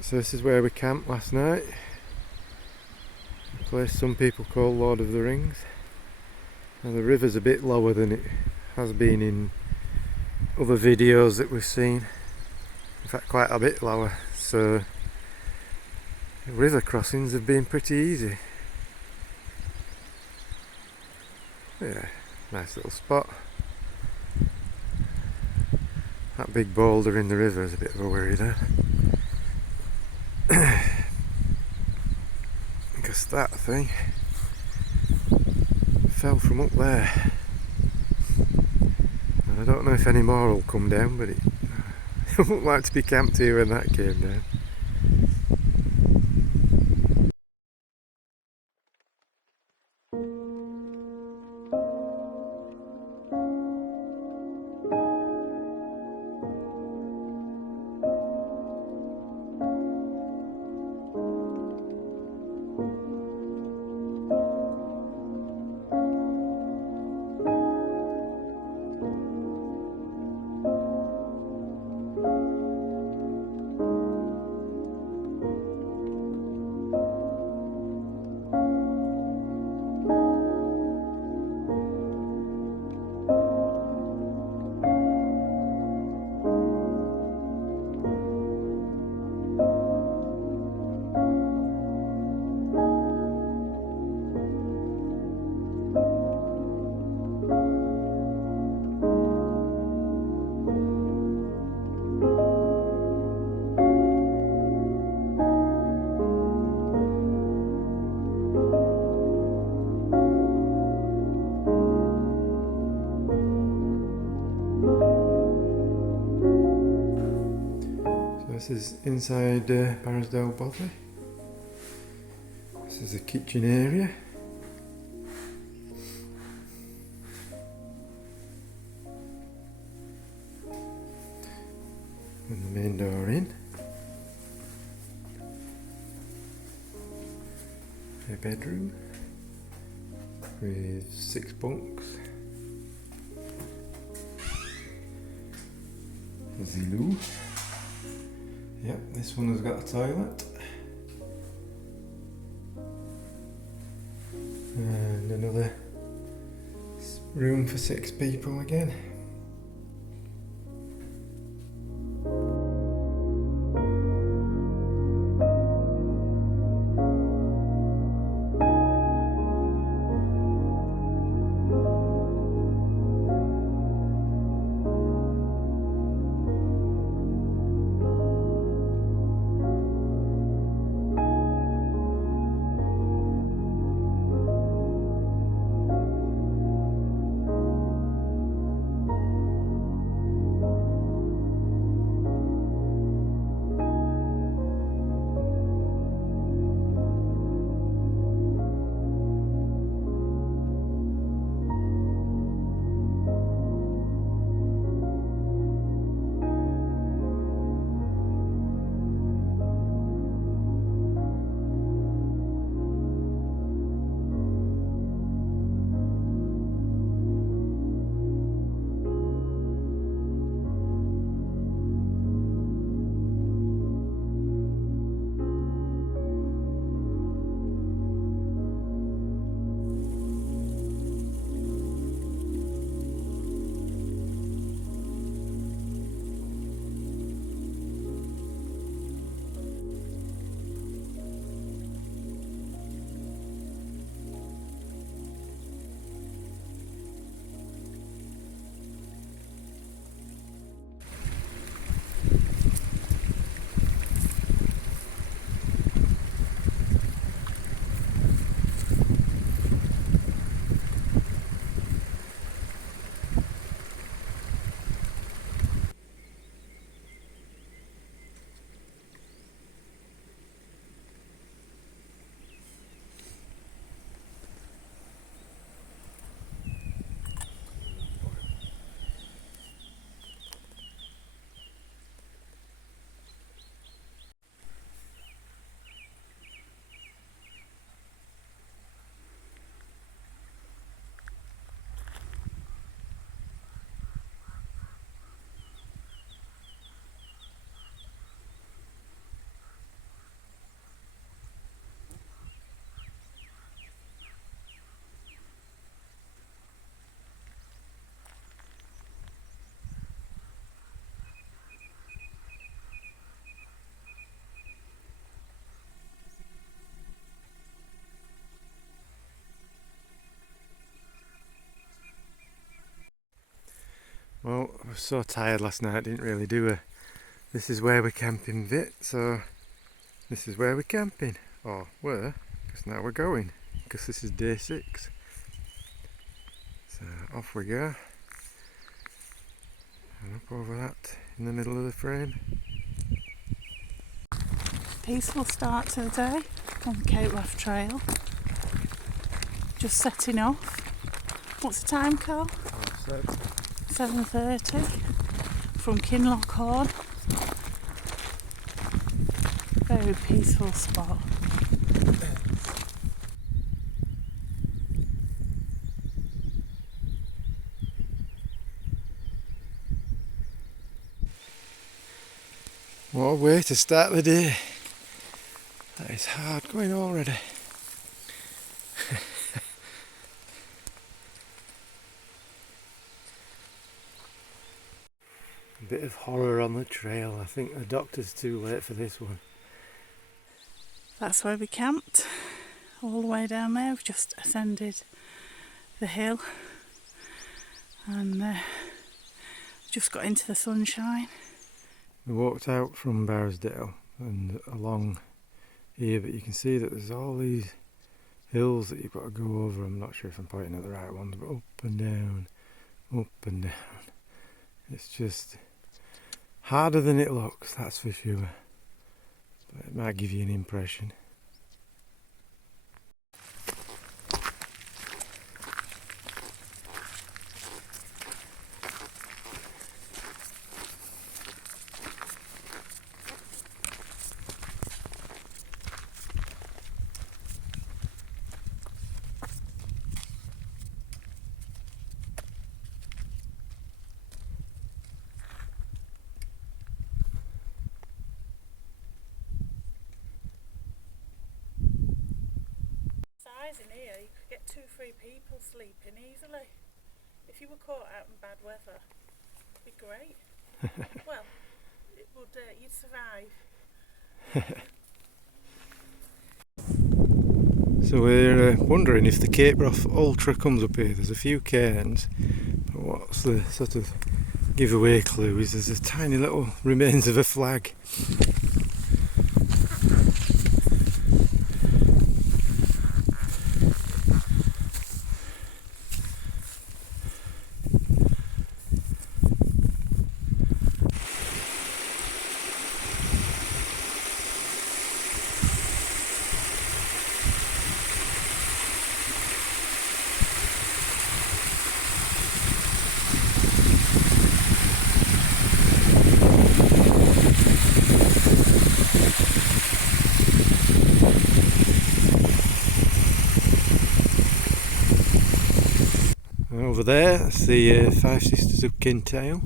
So this is where we camped last night. A place some people call Lord of the Rings. Now the river's a bit lower than it has been in other videos that we've seen. In fact, quite a bit lower. So the river crossings have been pretty easy. Yeah, nice little spot. That big boulder in the river is a bit of a worry there. Because that thing fell from up there. And I don't know if any more will come down, but it wouldn't like to be camped here when that came down. This is inside Barrisdale Bothy. This is the kitchen area. And the main door in. A bedroom with 6 bunks. There's the loo. Yep, this one has got a toilet. And another room for 6 people again. Well, I was so tired last night, I didn't really do a this is where we're camping bit, so this is where we're camping. Or were, because now we're going, because this is day 6. So off we go. And up over that in the middle of the frame. Peaceful start to the day on the Cape Wrath Trail. Just setting off. What's the time, Carl? 7:30 from Kinloch Horn. Very peaceful spot. What a way to start the day. That is hard going already. A bit of horror on the trail. I think the doctor's too late for this one. That's where we camped. All the way down there. We've just ascended the hill and just got into the sunshine. We walked out from Barrisdale and along here, but you can see that there's all these hills that you've got to go over. I'm not sure if I'm pointing at the right ones, but up and down, up and down. It's just harder than it looks, that's for sure. But it might give you an impression. In here, you could get 2-3 people sleeping easily. If you were caught out in bad weather, it'd be great. Well, it would. You'd survive. So we're wondering if the Cape Wrath Ultra comes up here. There's a few cairns, but what's the sort of giveaway clue is there's a tiny little remains of a flag. Over there, that's the Five Sisters of Kintail.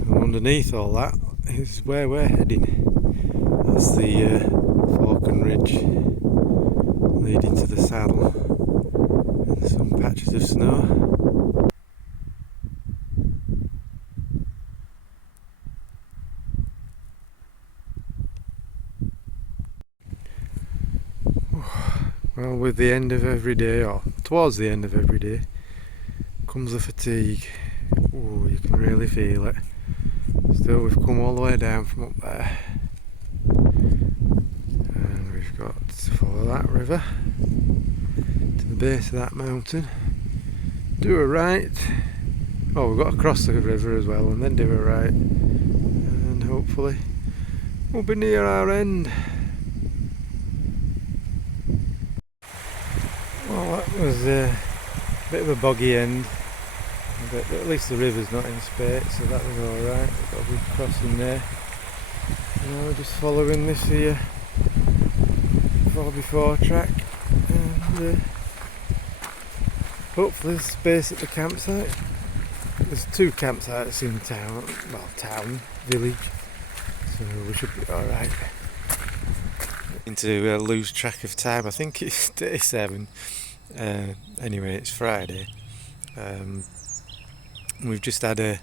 And underneath all that is where we're heading. That's the Falcon Ridge leading to the saddle. And some patches of snow. Well, with the end of every day, or towards the end of every day, comes the fatigue. Oh, you can really feel it. Still, we've come all the way down from up there. And we've got to follow that river to the base of that mountain. Do a right. Oh, we've got to cross the river as well and then do a right. And hopefully we'll be near our end. Well, that was a bit of a boggy end, but at least the river's not in spate, so that was alright. We've got a good crossing there. Now we're just following this here 4x4 track, and hopefully there's space at the campsite. There's 2 campsites in town, village, so we should be alright. To lose track of time, I think it's day 7. Anyway, it's Friday. We've just had a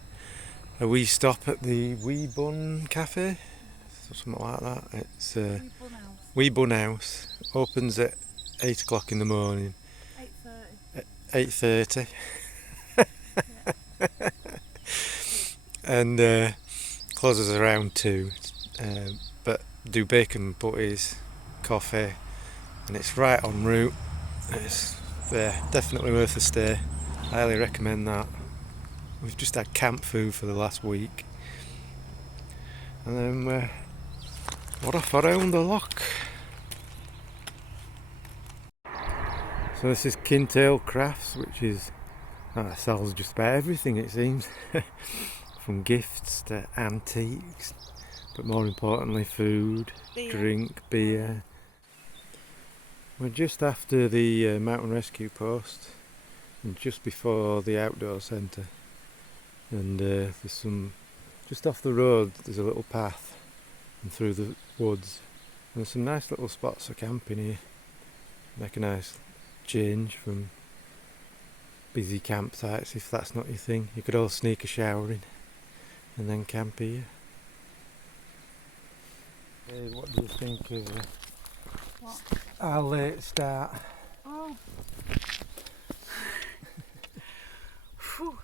wee stop at the Wee Bun Cafe, something like that. It's Wee Bun House. Opens at 8 o'clock in the morning. 8:30. 8:30. Yeah. and closes around 2. But do bacon butties, coffee, and it's right en route. It's definitely worth a stay. Highly recommend that. We've just had camp food for the last week, and then we're off around the loch. So this is Kintail Crafts, which is sells just about everything, it seems, from gifts to antiques, but more importantly food, drink, beer. We're just after the mountain rescue post and just before the outdoor centre, and there's some, just off the road there's a little path and through the woods, and there's some nice little spots for camping here. Make a nice change from busy campsites if that's not your thing. You could all sneak a shower in and then camp here. Hey, what do you think of What? our late start? Oh. Phew.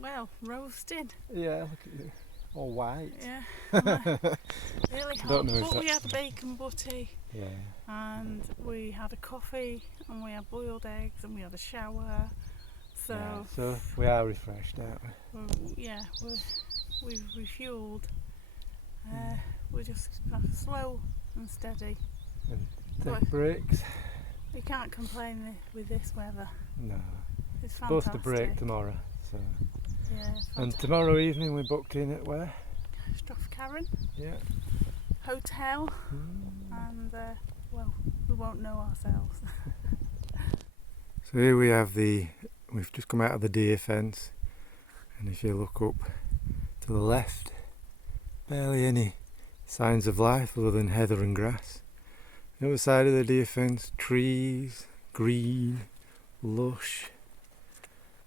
Well, roasted. Yeah, look at you, all white. Yeah. Really hot. Don't know if But we that's- had a bacon butty, Yeah. and we had a coffee, and we had boiled eggs, and we had a shower. So, Yeah, so we are refreshed, aren't we? we've refueled. We're just slow and steady. And But take breaks. you can't complain with this weather. No. It's Supposed fantastic. to break tomorrow. So. Yeah, it's And fantastic. tomorrow evening we're booked in at where? Strathcarron Yeah. Hotel, and well, we won't know ourselves. So here we have we've just come out of the deer fence, and if you look up to the left, barely any signs of life other than heather and grass. The other side of the deer fence, trees, green, lush.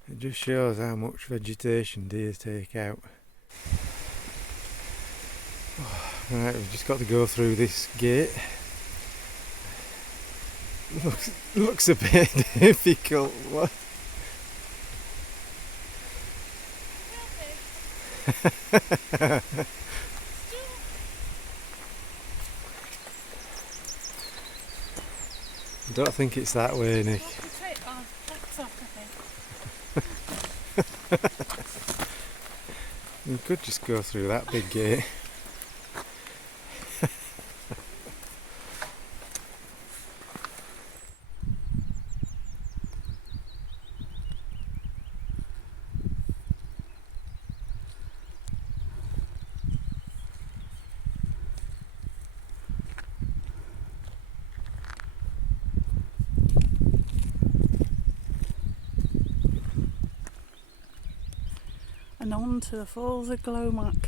It just shows how much vegetation deer take out. Right, we've just got to go through this gate. Looks a bit difficult. What? I don't think it's that way, Nick. You could just go through that big gate. And on to the Falls of Glomac.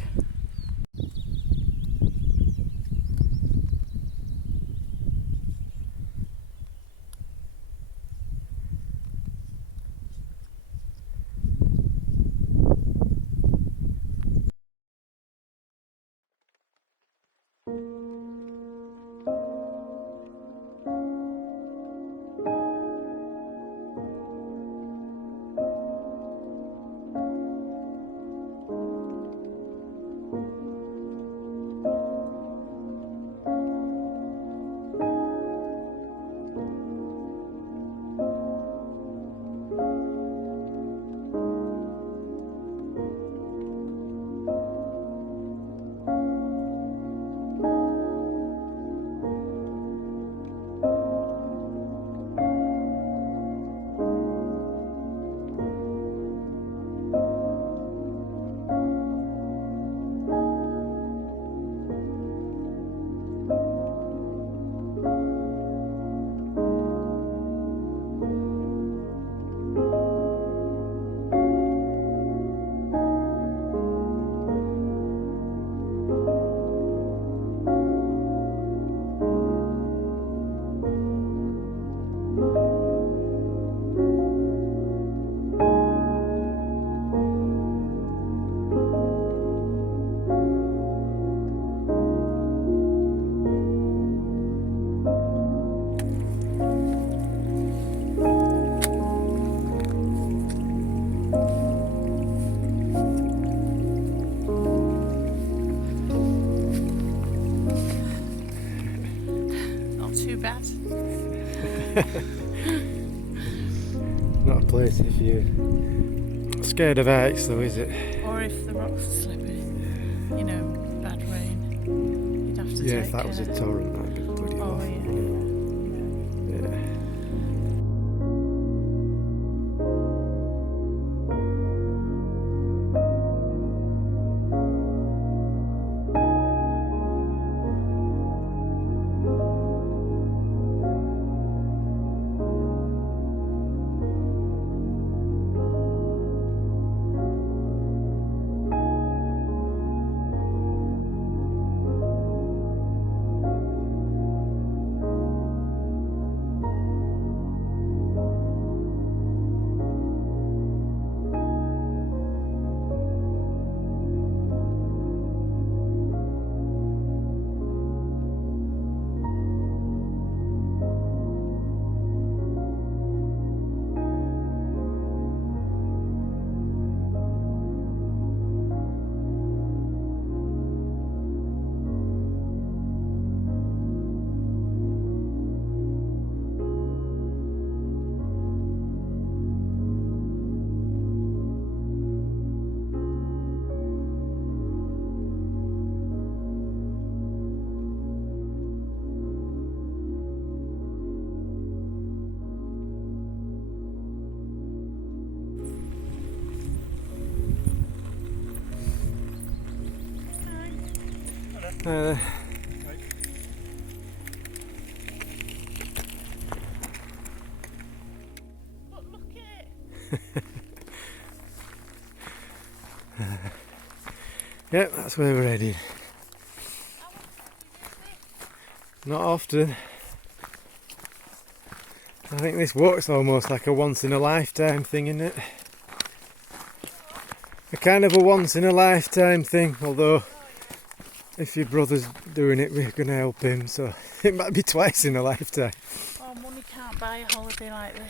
Not a place if you're scared of heights though, is it? Or if the rocks are slippery, you know, bad rain, you'd have to Yeah, take if that was a care. torrent, that'd be bloody Oh awful, yeah, wouldn't yeah. it? Yeah. Uh, Look at it. Yep, that's where we're heading. How often do you do this? Not often. I think this walk's almost like a once in a lifetime thing, isn't it? A kind of a once in a lifetime thing, although if your brother's doing it, we're going to help him, so it might be twice in a lifetime. Oh, money can't buy a holiday like this.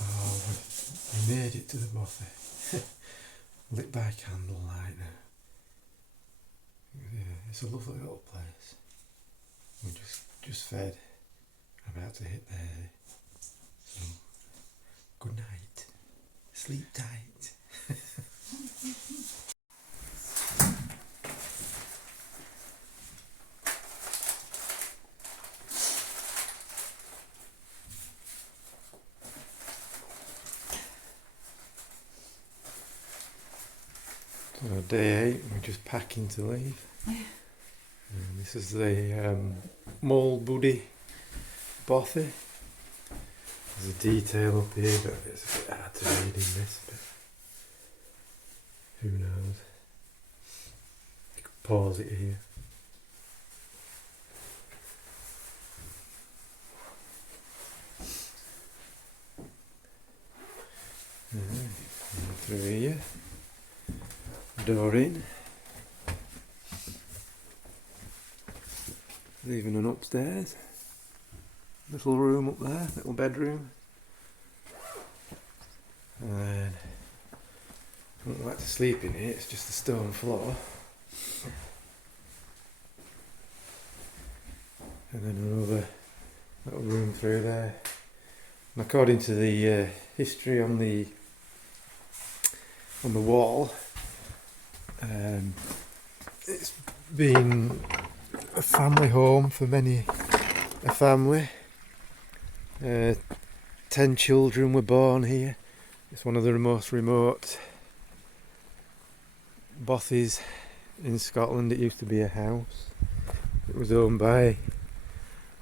Oh, we made it to the buffet. Lit by candlelight now. Yeah, it's a lovely little place. We just fed. About to hit there. So, good night. Sleep tight. So day 8, we're just packing to leave. And this is the Mole Buddy bothy. There's a detail up here, but it's a bit hard to read in this. But who knows? You could pause it here. Through here. Door in. Leaving an upstairs. Little room up there, little bedroom. And then I don't like to sleep in here, it's just a stone floor. And then another little room through there. And according to the history on the wall, it's been a family home for many a family. 10 children were born here. It's one of the most remote bothies in Scotland. It used to be a house. It was owned by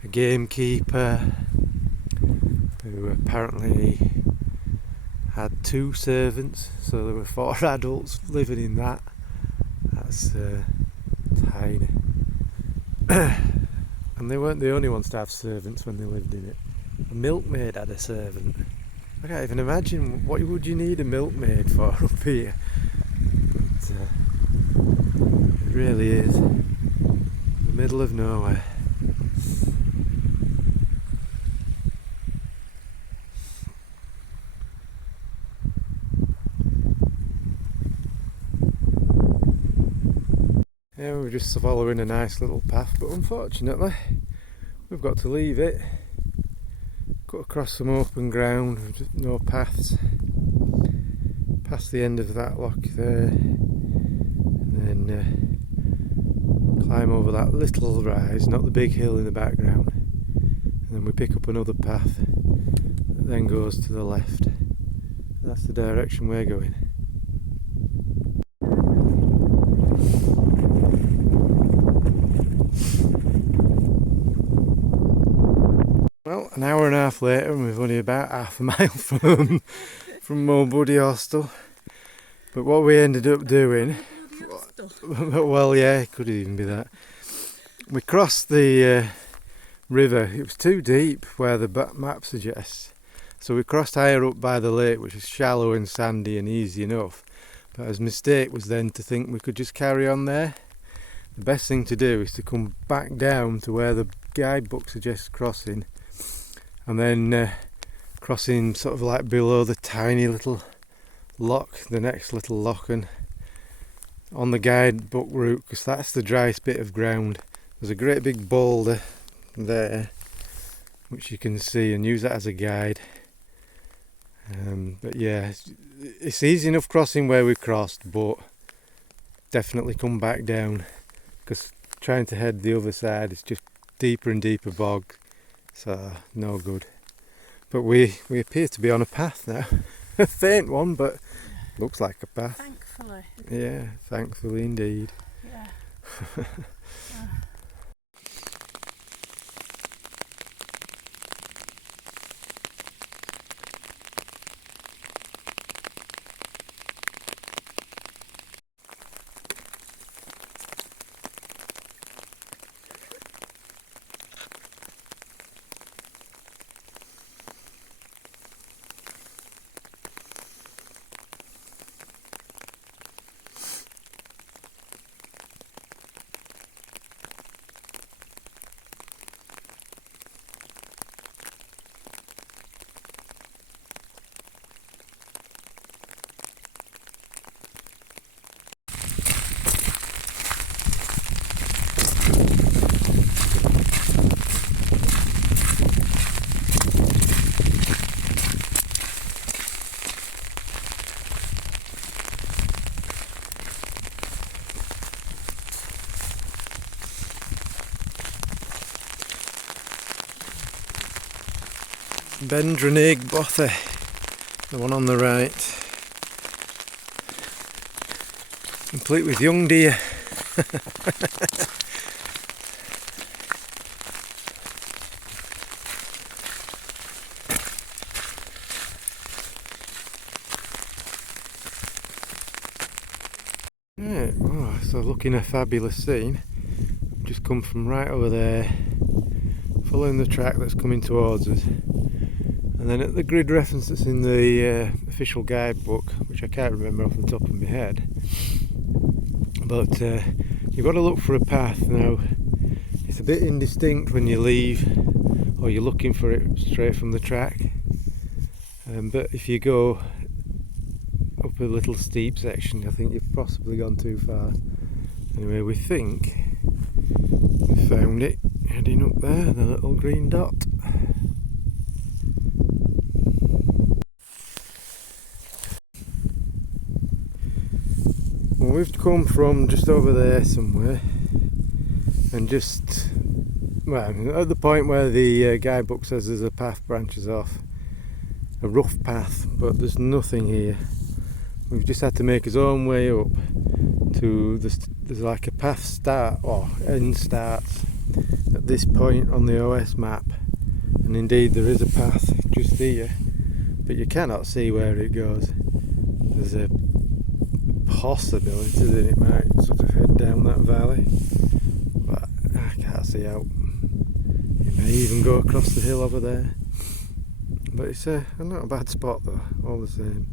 a gamekeeper who apparently had 2 servants, so there were 4 adults living in that. That's tiny. And they weren't the only ones to have servants when they lived in it. A milkmaid had a servant. I can't even imagine what would you need a milkmaid for up here. But it really is the middle of nowhere. Yeah, we're just following a nice little path, but unfortunately we've got to leave it, cut across some open ground with just no paths, past the end of that lock there, and then climb over that little rise, not the big hill in the background, and then we pick up another path that then goes to the left. That's the direction we're going. Well, an hour and a half later, and we've only about half a mile from Mulbuddy Hostel. But what we ended up doing, well, yeah, it could even be that. We crossed the river. It was too deep where the map suggests. So we crossed higher up by the lake, which is shallow and sandy and easy enough. But his mistake was then to think we could just carry on there. The best thing to do is to come back down to where the guidebook suggests crossing, and then crossing sort of like below the tiny little lock, the next little lock, and on the guidebook route, because that's the driest bit of ground. There's a great big boulder there which you can see, and use that as a guide. But yeah, it's easy enough crossing where we crossed, but definitely come back down, because trying to head the other side is just deeper and deeper bog, so no good. But we appear to be on a path now. A faint one, but looks like a path. Thankfully. Yeah, thankfully indeed. Yeah. Bendranig Bothy, the one on the right, complete with young deer. Right, oh, so looking a fabulous scene. Just come from right over there, following the track that's coming towards us. And then at the grid reference that's in the official guidebook, which I can't remember off the top of my head, but you've got to look for a path. Now, it's a bit indistinct when you leave, or you're looking for it straight from the track, but if you go up a little steep section, I think you've possibly gone too far. Anyway, we think we found it, heading up there, the little green dot. Well, we've come from just over there somewhere, and just, well, at the point where the guidebook says there's a path branches off, a rough path, but there's nothing here. We've just had to make our own way up to there's like a path start or end starts at this point on the OS map, and indeed there is a path just here, but you cannot see where it goes. There's a possibility that it might sort of head down that valley, but I can't see out. It may even go across the hill over there, but it's not a bad spot though, all the same.